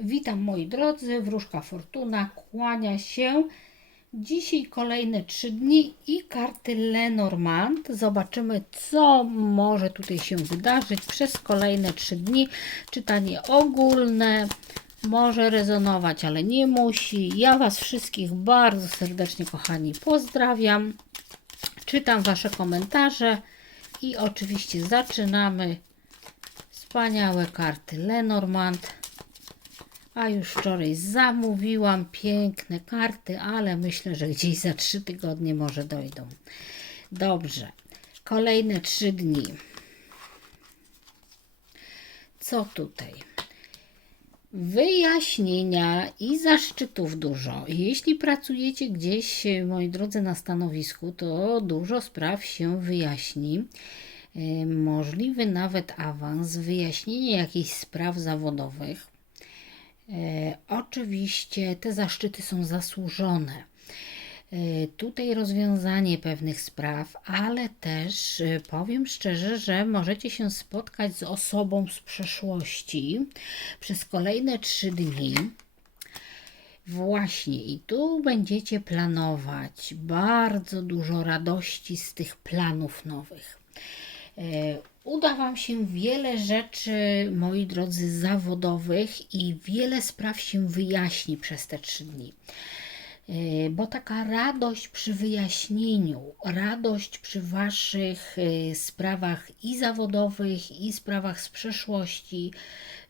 Witam moi drodzy, Wróżka Fortuna kłania się. Dzisiaj kolejne trzy dni i karty Lenormand. Zobaczymy, co może tutaj się wydarzyć przez kolejne trzy dni. Czytanie ogólne może rezonować, ale nie musi. Ja Was wszystkich bardzo serdecznie, kochani, pozdrawiam. Czytam Wasze komentarze i oczywiście zaczynamy. Wspaniałe karty Lenormand. A już wczoraj zamówiłam piękne karty, ale myślę, że gdzieś za trzy tygodnie może dojdą. Dobrze. Kolejne trzy dni. Co tutaj? Wyjaśnienia i zaszczytów dużo. Jeśli pracujecie gdzieś, moi drodzy, na stanowisku, to dużo spraw się wyjaśni. E, Możliwy nawet awans, wyjaśnienie jakichś spraw zawodowych. E, Oczywiście te zaszczyty są zasłużone. E, Tutaj rozwiązanie pewnych spraw, ale też e, powiem szczerze, że możecie się spotkać z osobą z przeszłości przez kolejne trzy dni. Właśnie, i tu będziecie planować bardzo dużo radości z tych planów nowych. Uda Wam się wiele rzeczy, moi drodzy, zawodowych i wiele spraw się wyjaśni przez te trzy dni. E, Bo taka radość przy wyjaśnieniu, radość przy Waszych e, sprawach i zawodowych, i sprawach z przeszłości,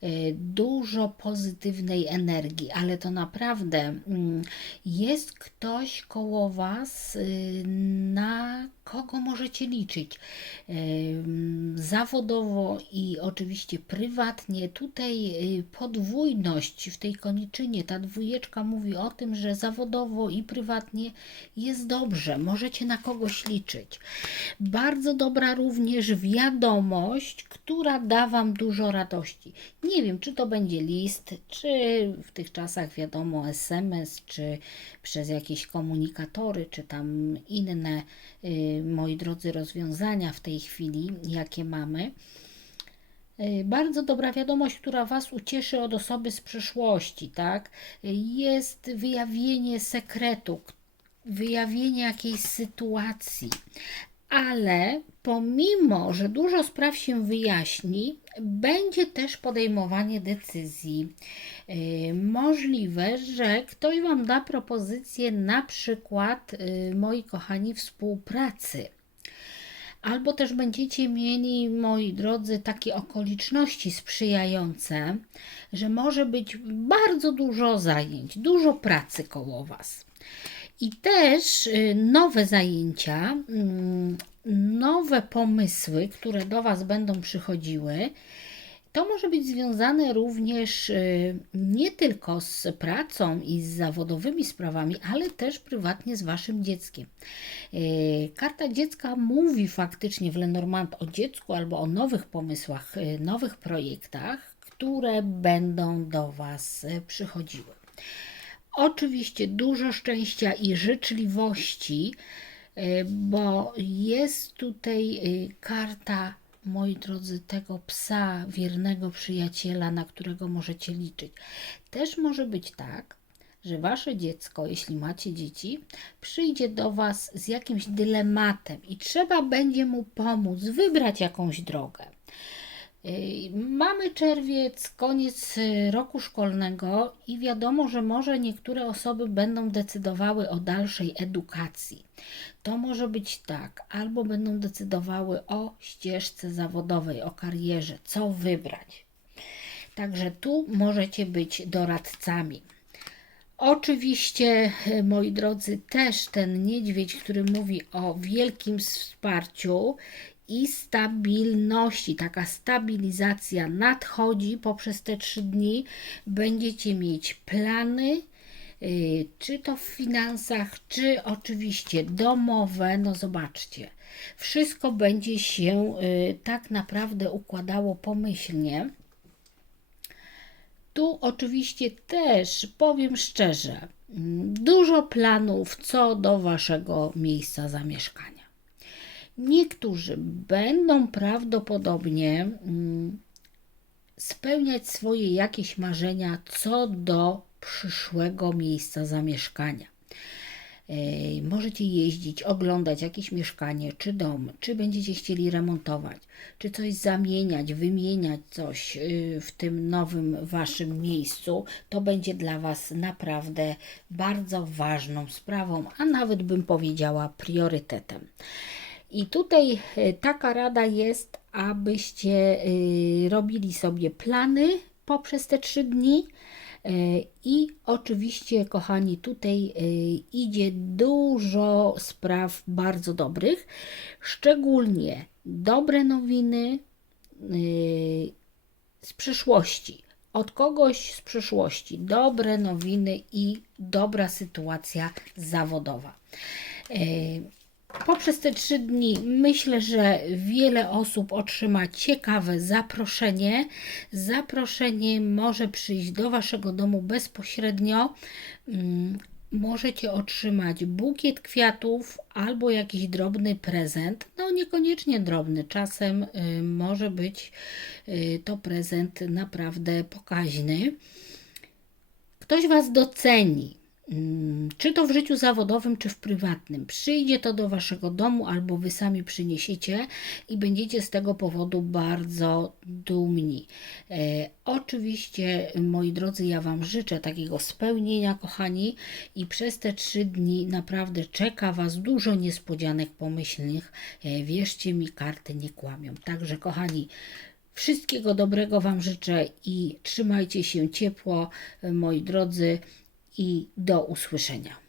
e, dużo pozytywnej energii, ale to naprawdę mm, jest ktoś koło Was, na kogo możecie liczyć. Zawodowo i oczywiście prywatnie. Tutaj y, podwójność w tej koniczynie, ta dwójeczka mówi o tym, że zawodowo i prywatnie jest dobrze, możecie na kogoś liczyć. Bardzo dobra również wiadomość, która da Wam dużo radości. Nie wiem, czy to będzie list, czy w tych czasach wiadomo SMS, czy przez jakieś komunikatory, czy tam inne, y, moi drodzy, rozwiązania w tej chwili, jakie Y, Bardzo dobra wiadomość, która Was ucieszy od osoby z przeszłości, tak? Y, Jest wyjawienie sekretu, wyjawienie jakiejś sytuacji, ale pomimo, że dużo spraw się wyjaśni, będzie też podejmowanie decyzji. Yy, Możliwe, że ktoś Wam da propozycję, na przykład, yy, moi kochani, współpracy. Albo też będziecie mieli, moi drodzy, takie okoliczności sprzyjające, że może być bardzo dużo zajęć, dużo pracy koło Was. I też y, nowe zajęcia, mm, nowe pomysły, które do Was będą przychodziły. To może być związane również y, nie tylko z pracą i z zawodowymi sprawami, ale też prywatnie z Waszym dzieckiem. Y, Karta dziecka mówi faktycznie w Lenormand o dziecku albo o nowych pomysłach, y, nowych projektach, które będą do Was przychodziły. Oczywiście dużo szczęścia i życzliwości, bo jest tutaj karta, moi drodzy, tego psa, wiernego przyjaciela, na którego możecie liczyć. Też może być tak, że wasze dziecko, jeśli macie dzieci, przyjdzie do was z jakimś dylematem i trzeba będzie mu pomóc wybrać jakąś drogę. Mamy czerwiec, koniec roku szkolnego i wiadomo, że może niektóre osoby będą decydowały o dalszej edukacji. To może być tak, albo będą decydowały o ścieżce zawodowej, o karierze, co wybrać. Także tu możecie być doradcami. Oczywiście, moi drodzy, też ten niedźwiedź, który mówi o wielkim wsparciu i stabilności, taka stabilizacja nadchodzi poprzez te trzy dni. Będziecie mieć plany, y, czy to w finansach, czy oczywiście domowe. No zobaczcie, wszystko będzie się y, tak naprawdę układało pomyślnie. Tu oczywiście też powiem szczerze, mm, dużo planów co do waszego miejsca zamieszkania. Niektórzy będą prawdopodobnie mm, spełniać swoje jakieś marzenia co do przyszłego miejsca zamieszkania. E, Możecie jeździć, oglądać jakieś mieszkanie czy dom, czy będziecie chcieli remontować, czy coś zamieniać, wymieniać coś y, w tym nowym waszym miejscu. To będzie dla Was naprawdę bardzo ważną sprawą, a nawet bym powiedziała priorytetem. I tutaj e, taka rada jest, abyście y, robili sobie plany poprzez te trzy dni. E, I oczywiście, kochani, tutaj e, idzie dużo spraw bardzo dobrych, szczególnie dobre nowiny e, z przyszłości. Od kogoś z przyszłości. Dobre nowiny i dobra sytuacja zawodowa. Poprzez te trzy dni myślę, że wiele osób otrzyma ciekawe zaproszenie. Zaproszenie może przyjść do Waszego domu bezpośrednio. Mm, Możecie otrzymać bukiet kwiatów albo jakiś drobny prezent. No, niekoniecznie drobny, czasem y, może być y, to prezent naprawdę pokaźny. Ktoś Was doceni, czy to w życiu zawodowym, czy w prywatnym. Przyjdzie to do Waszego domu, albo Wy sami przyniesiecie i będziecie z tego powodu bardzo dumni. E, oczywiście, moi drodzy, ja Wam życzę takiego spełnienia, kochani, i przez te trzy dni naprawdę czeka Was dużo niespodzianek pomyślnych. E, wierzcie mi, karty nie kłamią. Także, kochani, Wszystkiego dobrego Wam życzę i trzymajcie się ciepło, moi drodzy, i do usłyszenia.